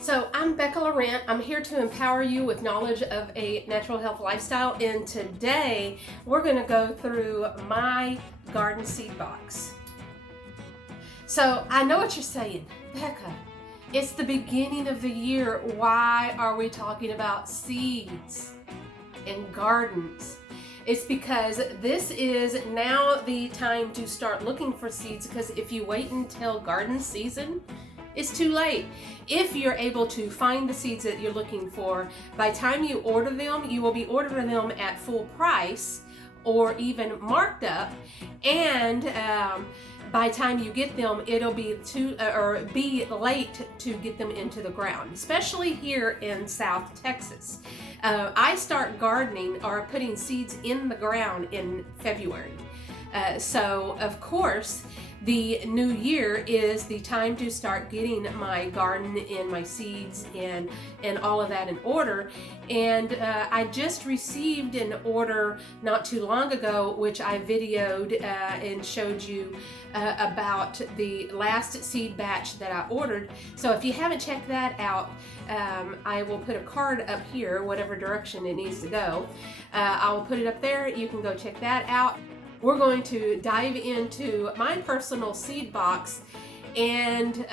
So I'm Bekka Laurent. I'm here to empower you with knowledge of a natural health lifestyle, and today we're going to go through my garden seed box. So I know what you're saying, Bekka, it's the beginning of the year. Why are we talking about seeds and gardens? It's because this is now the time to start looking for seeds, because if you wait until garden season, it's too late. If you're able to find the seeds that you're looking for, by the time you order them, you will be ordering them at full price or even marked up, and by the time you get them, it'll be be late to get them into the ground, especially here in South Texas. I start gardening or putting seeds in the ground in February. So of course, the new year is the time to start getting my garden and my seeds and all of that in order. And I just received an order not too long ago, which I videoed and showed you about the last seed batch that I ordered. So if you haven't checked that out, I will put a card up here, whatever direction it needs to go. I will put it up there. You can go check that out. We're going to dive into my personal seed box and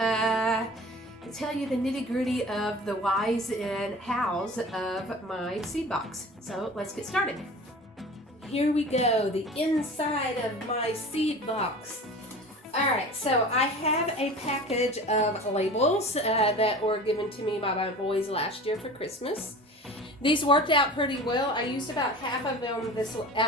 tell you the nitty-gritty of the whys and hows of my seed box. So let's get started. Here we go, the inside of my seed box. All right, so I have a package of labels that were given to me by my boys last year for Christmas. These worked out pretty well. I used about half of them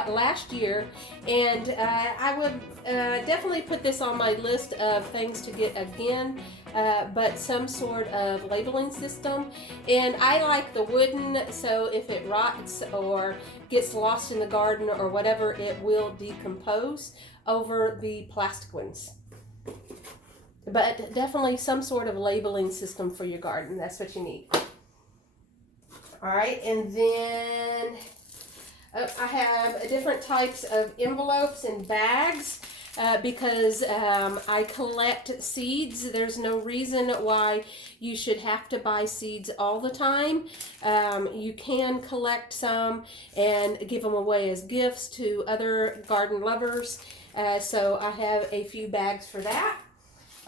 last year, and I would definitely put this on my list of things to get again, but some sort of labeling system. And I like the wooden, so if it rots or gets lost in the garden or whatever, it will decompose, over the plastic ones. But definitely some sort of labeling system for your garden. That's what you need. All right, and then I have different types of envelopes and bags because I collect seeds. There's no reason why you should have to buy seeds all the time. You can collect some and give them away as gifts to other garden lovers. So I have a few bags for that.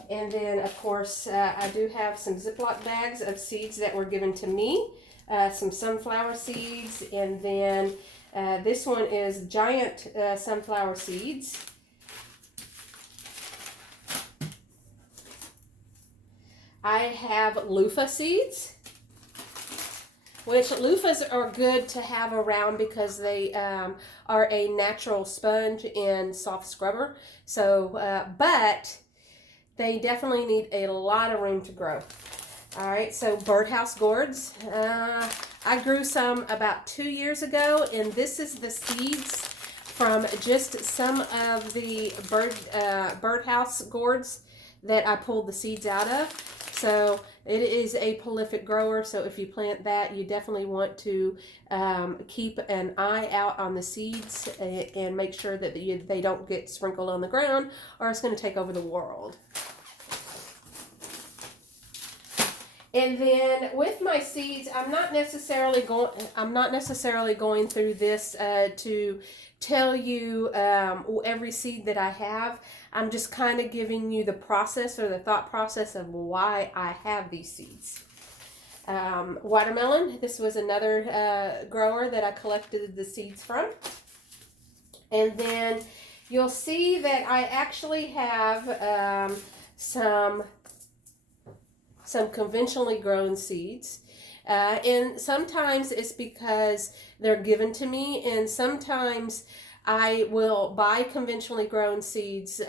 And then, of course, I do have some Ziploc bags of seeds that were given to me. Some sunflower seeds, and then this one is giant sunflower seeds. I have loofah seeds, which loofahs are good to have around because they are a natural sponge and soft scrubber. So, but they definitely need a lot of room to grow. All right, so birdhouse gourds. I grew some about 2 years ago, and this is the seeds from just some of the birdhouse gourds that I pulled the seeds out of. So it is a prolific grower, so if you plant that, you definitely want to keep an eye out on the seeds and make sure that they don't get sprinkled on the ground, or it's going to take over the world. And then with my seeds, I'm not necessarily going through this to tell you every seed that I have. I'm just kind of giving you the process or the thought process of why I have these seeds. Watermelon. This was another grower that I collected the seeds from. And then you'll see that I actually have some conventionally grown seeds, and sometimes it's because they're given to me, and sometimes I will buy conventionally grown seeds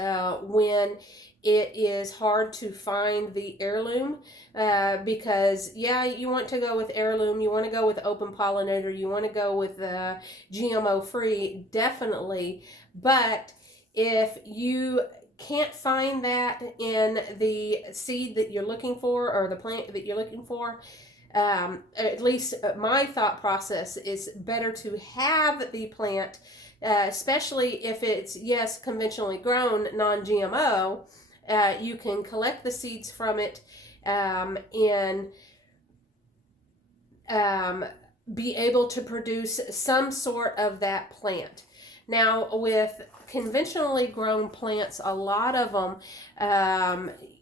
when it is hard to find the heirloom, because yeah, you want to go with heirloom, you want to go with open pollinator, you want to go with GMO free, definitely. But if you can't find that in the seed that you're looking for or the plant that you're looking for, at least my thought process is better to have the plant, especially if it's, yes, conventionally grown, non-GMO. You can collect the seeds from it and be able to produce some sort of that plant. Now, with conventionally grown plants, a lot of them,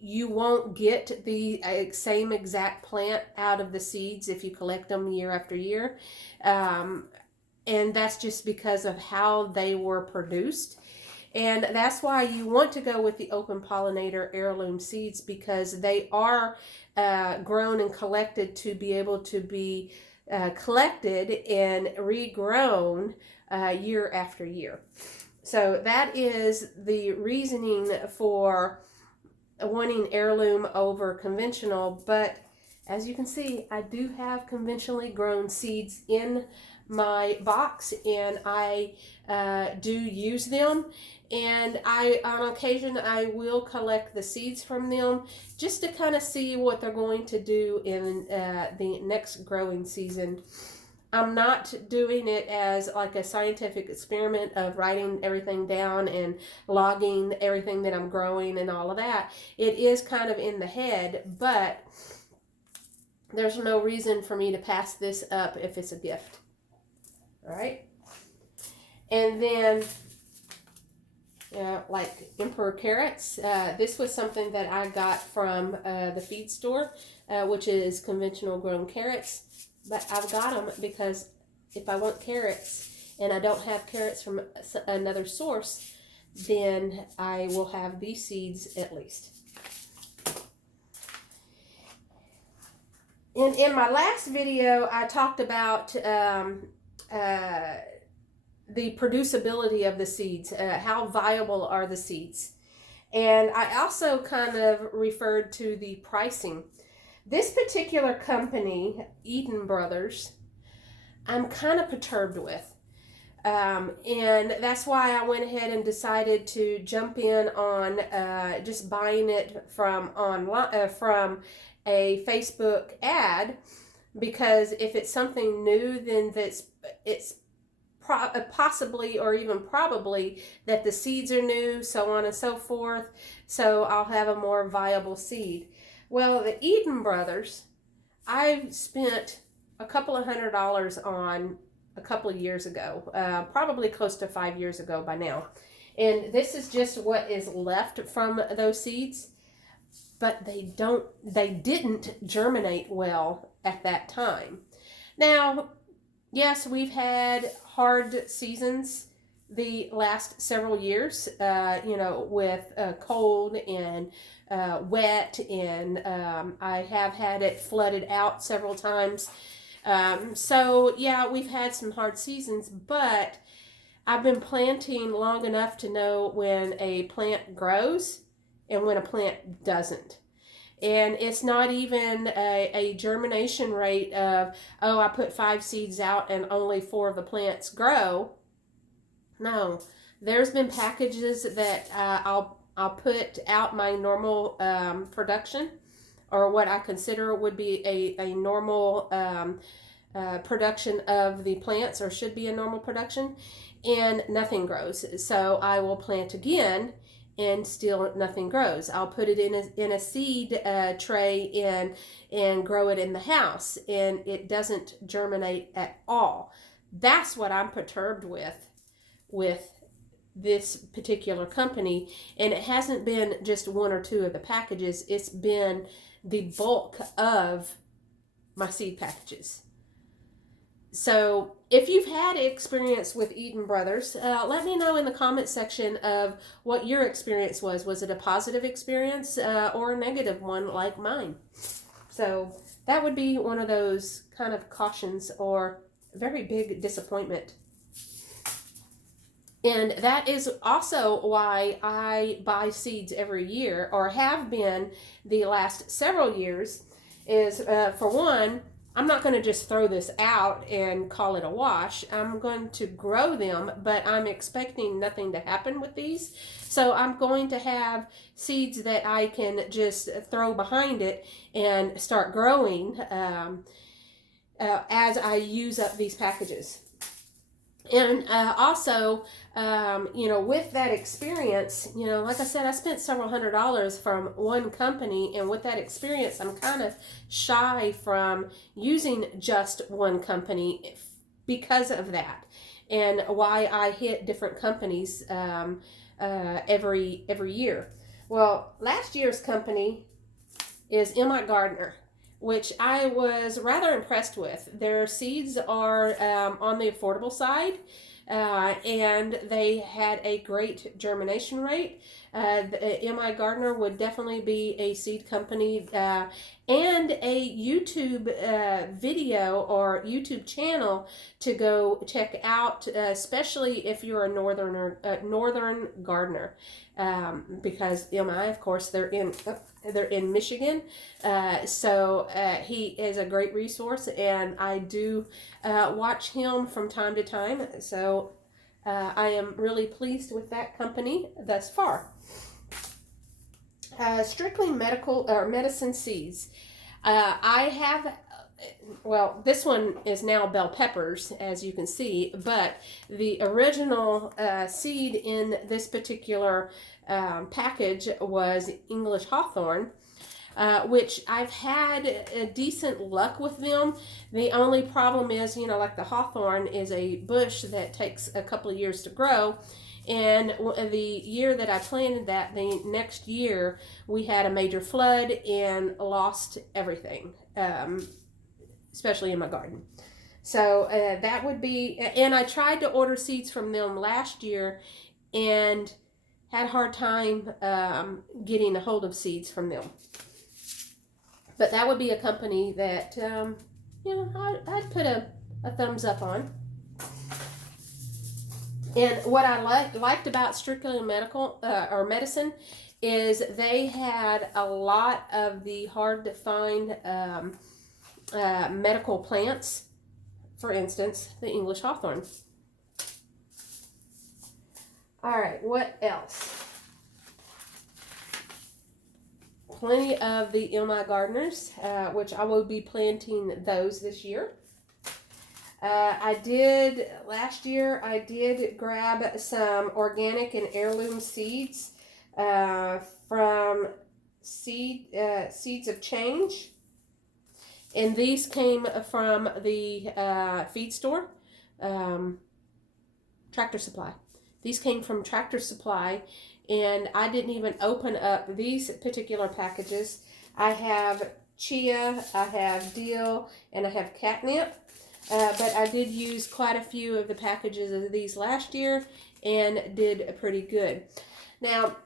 you won't get the same exact plant out of the seeds if you collect them year after year. And that's just because of how they were produced. And that's why you want to go with the open pollinator heirloom seeds, because they are grown and collected to be able to be collected and regrown year after year. So that is the reasoning for wanting heirloom over conventional. But as you can see, I do have conventionally grown seeds in my box, and I do use them, and on occasion I will collect the seeds from them just to kind of see what they're going to do in the next growing season. I'm not doing it as like a scientific experiment of writing everything down and logging everything that I'm growing and all of that. It is kind of in the head, but there's no reason for me to pass this up if it's a gift. All right. And then like emperor carrots, this was something that I got from the feed store, which is conventional grown carrots. But I've got them because if I want carrots and I don't have carrots from another source, then I will have these seeds at least. In my last video, I talked about the producibility of the seeds, how viable are the seeds. And I also kind of referred to the pricing. This particular company, Eden Brothers, I'm kind of perturbed with. And that's why I went ahead and decided to jump in on just buying it from online, from a Facebook ad, because if it's something new, then it's possibly or even probably that the seeds are new, so on and so forth, so I'll have a more viable seed. Well, the Eden Brothers, I've spent a couple of $100 on a couple of years ago, probably close to 5 years ago by now. And this is just what is left from those seeds, but they didn't germinate well at that time. Now, yes, we've had hard seasons the last several years, with cold and wet, and I have had it flooded out several times. So yeah, we've had some hard seasons, but I've been planting long enough to know when a plant grows and when a plant doesn't. And it's not even a germination rate of, oh, I put 5 seeds out and only 4 of the plants grow. No, there's been packages that I'll put out my normal production, or what I consider would be a normal production of the plants, or should be a normal production, and nothing grows. So I will plant again, and still nothing grows. I'll put it in a seed tray and grow it in the house, and it doesn't germinate at all. That's what I'm perturbed with this particular company. And it hasn't been just 1 or 2 of the packages, it's been the bulk of my seed packages. So if you've had experience with Eden Brothers, let me know in the comment section of what your experience was. Was it a positive experience or a negative one like mine? So that would be one of those kind of cautions or very big disappointment. And that is also why I buy seeds every year, or have been the last several years, is for one, I'm not going to just throw this out and call it a wash. I'm going to grow them, but I'm expecting nothing to happen with these. So I'm going to have seeds that I can just throw behind it and start growing as I use up these packages. And also, with that experience, like I said, I spent several $100s from one company, and with that experience, I'm kind of shy from using just one company because of that, and why I hit different companies every year. Well, last year's company is M.I. Gardner, which I was rather impressed with. Their seeds are on the affordable side, and they had a great germination rate. M.I. Gardner would definitely be a seed company and a YouTube video or YouTube channel to go check out, especially if you're a northern gardener, because M.I., of course, they're in Michigan, so he is a great resource, and I do watch him from time to time. So I am really pleased with that company thus far. Strictly medical or medicine seeds. I have, well, this one is now bell peppers, as you can see, but the original seed in this particular package was English hawthorn, which I've had a decent luck with them. The only problem is, like the hawthorn is a bush that takes a couple of years to grow. And the year that I planted that, the next year we had a major flood and lost everything, especially in my garden. So that would be, and I tried to order seeds from them last year and had a hard time getting a hold of seeds from them. But that would be a company that, I'd put a thumbs up on. And what I liked about Strictly Medical or Medicine is they had a lot of the hard to find medical plants. For instance, the English hawthorn. All right, what else? Plenty of the M.I. Gardeners, which I will be planting those this year. Last year I did grab some organic and heirloom seeds from Seeds of Change. And these came from the feed store, Tractor Supply. These came from Tractor Supply, and I didn't even open up these particular packages. I have chia, I have dill, and I have catnip. But I did use quite a few of the packages of these last year and did pretty good. Now,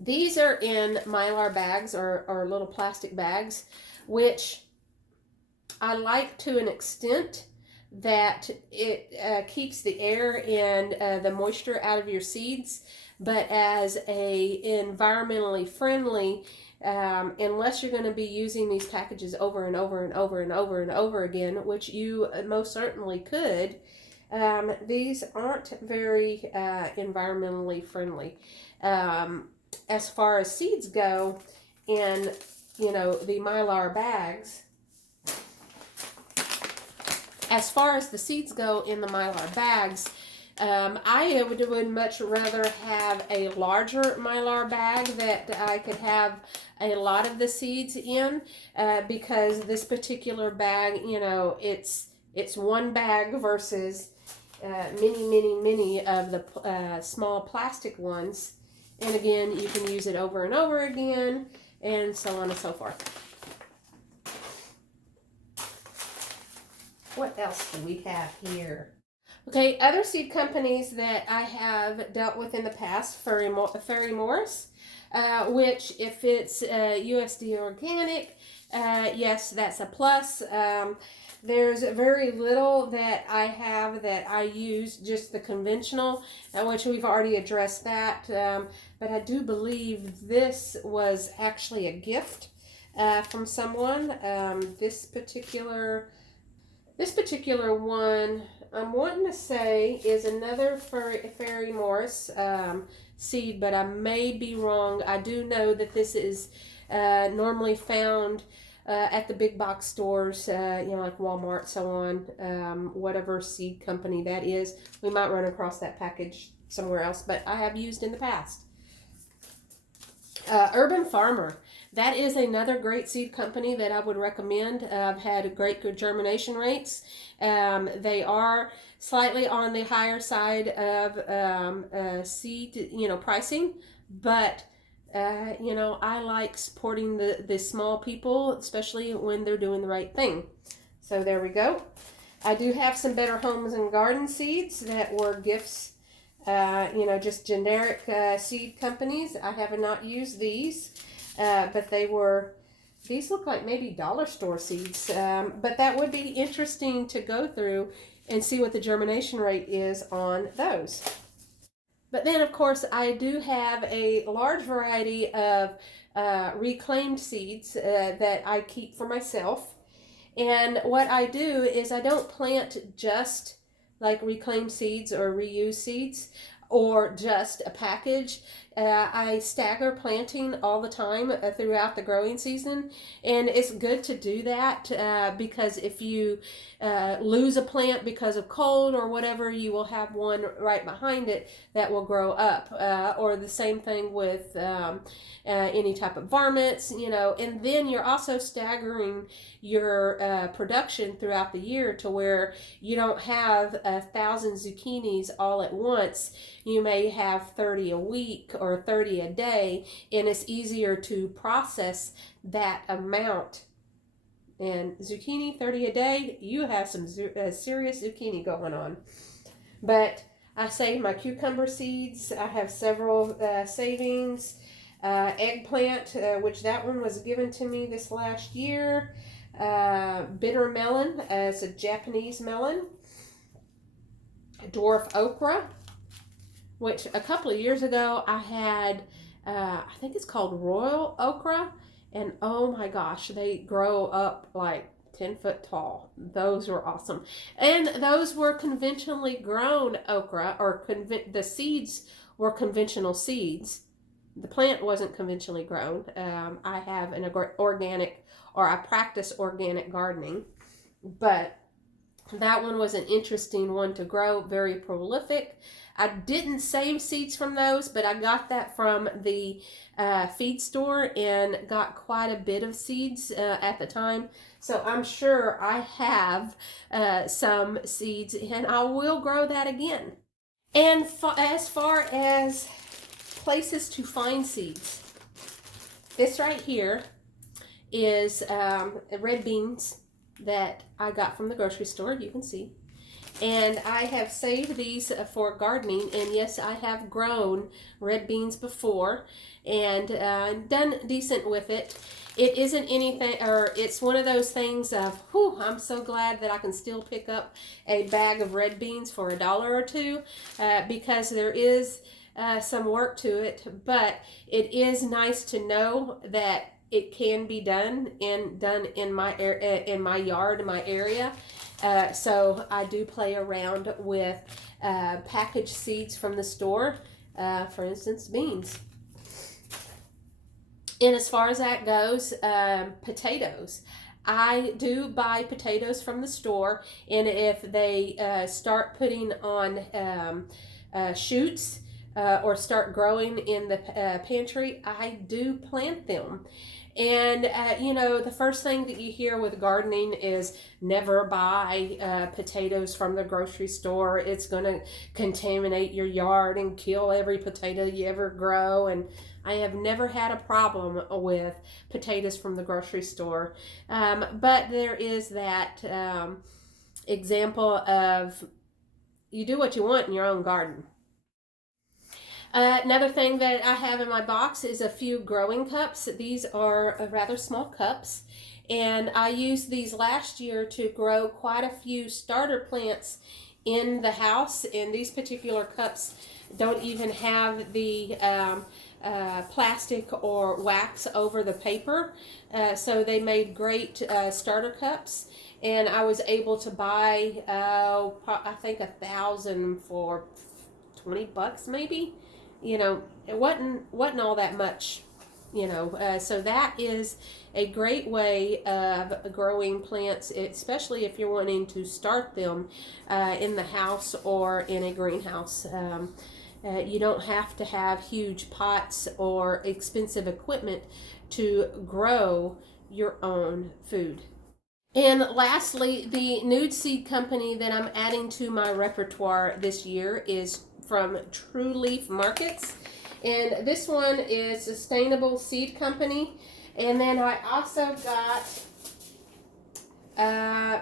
these are in Mylar bags or little plastic bags, which I like to an extent that it keeps the air and the moisture out of your seeds, but as a environmentally friendly, unless you're going to be using these packages over and over and over and over and over again, which you most certainly could, these aren't very environmentally friendly. As far as seeds go in, the Mylar bags, as far as the seeds go in the Mylar bags, I would much rather have a larger Mylar bag that I could have a lot of the seeds in, because this particular bag, it's one bag versus many of the small plastic ones. And again, you can use it over and over again, and so on and so forth. What else do we have here? Okay, other seed companies that I have dealt with in the past, Ferry Morris, which if it's USD organic, yes, that's a plus. There's very little that I have that I use, just the conventional, which we've already addressed that. But I do believe this was actually a gift from someone. This particular one, I'm wanting to say is another Ferry Morris seed, but I may be wrong. I do know that this is normally found at the big box stores, like Walmart, so on, whatever seed company that is. We might run across that package somewhere else, but I have used in the past. Urban Farmer. That is another great seed company that I would recommend. I've had good germination rates. They are slightly on the higher side of seed, pricing, but I like supporting the small people, especially when they're doing the right thing. So there we go. I do have some Better Homes and Garden seeds that were gifts, just generic seed companies. I have not used these, but these look like maybe dollar store seeds, but that would be interesting to go through and see what the germination rate is on those. But then, of course, I do have a large variety of reclaimed seeds that I keep for myself. And what I do is I don't plant just like reclaimed seeds or reused seeds or just a package. I stagger planting all the time throughout the growing season, and it's good to do that because if you lose a plant because of cold or whatever, you will have one right behind it that will grow up, or the same thing with any type of varmints, and then you're also staggering your production throughout the year to where you don't have 1,000 zucchinis all at once. You may have 30 a week or 30 a day, and it's easier to process that amount. And zucchini, 30 a day, you have some serious zucchini going on. But I save my cucumber seeds. I have several savings. Eggplant, which that one was given to me this last year. Bitter melon, it's a Japanese melon. Dwarf okra, which a couple of years ago I had, I think it's called royal okra, and oh my gosh, they grow up like 10 foot tall. Those were awesome. And those were conventionally grown okra, or the seeds were conventional seeds. The plant wasn't conventionally grown. I have an organic, or I practice organic gardening, but that one was an interesting one to grow, very prolific. I didn't save seeds from those, but I got that from the feed store and got quite a bit of seeds at the time. So I'm sure I have some seeds, and I will grow that again. And as far as places to find seeds, this right here is red beans that I got from the grocery store, you can see. And I have saved these for gardening, and yes, I have grown red beans before and done decent with it. It isn't anything, or it's one of those things of, whew, I'm so glad that I can still pick up a bag of red beans for $1 or $2 because there is some work to it, but it is nice to know that it can be done in my yard, in my area. So I do play around with packaged seeds from the store, for instance, beans. And as far as that goes, potatoes. I do buy potatoes from the store, and if they start putting on shoots, or start growing in the pantry, I do plant them. And the first thing that you hear with gardening is never buy potatoes from the grocery store. It's going to contaminate your yard and kill every potato you ever grow. And I have never had a problem with potatoes from the grocery store. But there is that example of you do what you want in your own garden. Another thing that I have in my box is a few growing cups. These are rather small cups, and I used these last year to grow quite a few starter plants in the house. And these particular cups don't even have the plastic or wax over the paper, so they made great starter cups. And I was able to buy, I think 1,000 for $20 maybe. It wasn't all that much. So that is a great way of growing plants, especially if you're wanting to start them in the house or in a greenhouse. You don't have to have huge pots or expensive equipment to grow your own food. And lastly, the nude seed company that I'm adding to my repertoire this year is from True Leaf Markets. And this one is Sustainable Seed Company. And then I also got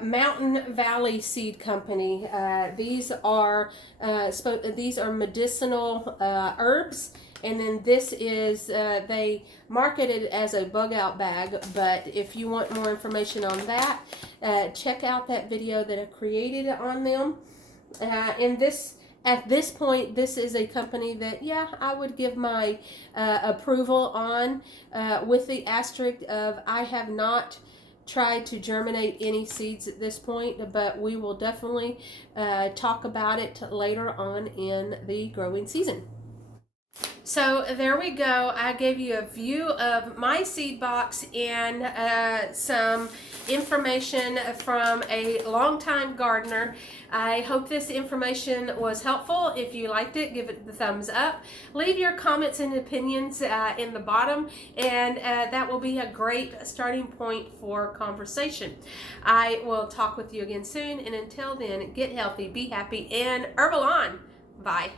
Mountain Valley Seed Company. These are medicinal herbs. And then this is, they market it as a bug out bag, but if you want more information on that, check out that video that I created on them. At this point, this is a company that, yeah, I would give my approval on, with the asterisk of I have not tried to germinate any seeds at this point, but we will definitely talk about it later on in the growing season. So there we go. I gave you a view of my seed box and some information from a longtime gardener. I hope this information was helpful. If you liked it, give it the thumbs up. Leave your comments and opinions in the bottom, and that will be a great starting point for conversation. I will talk with you again soon, and until then, get healthy, be happy, and herbal on. Bye.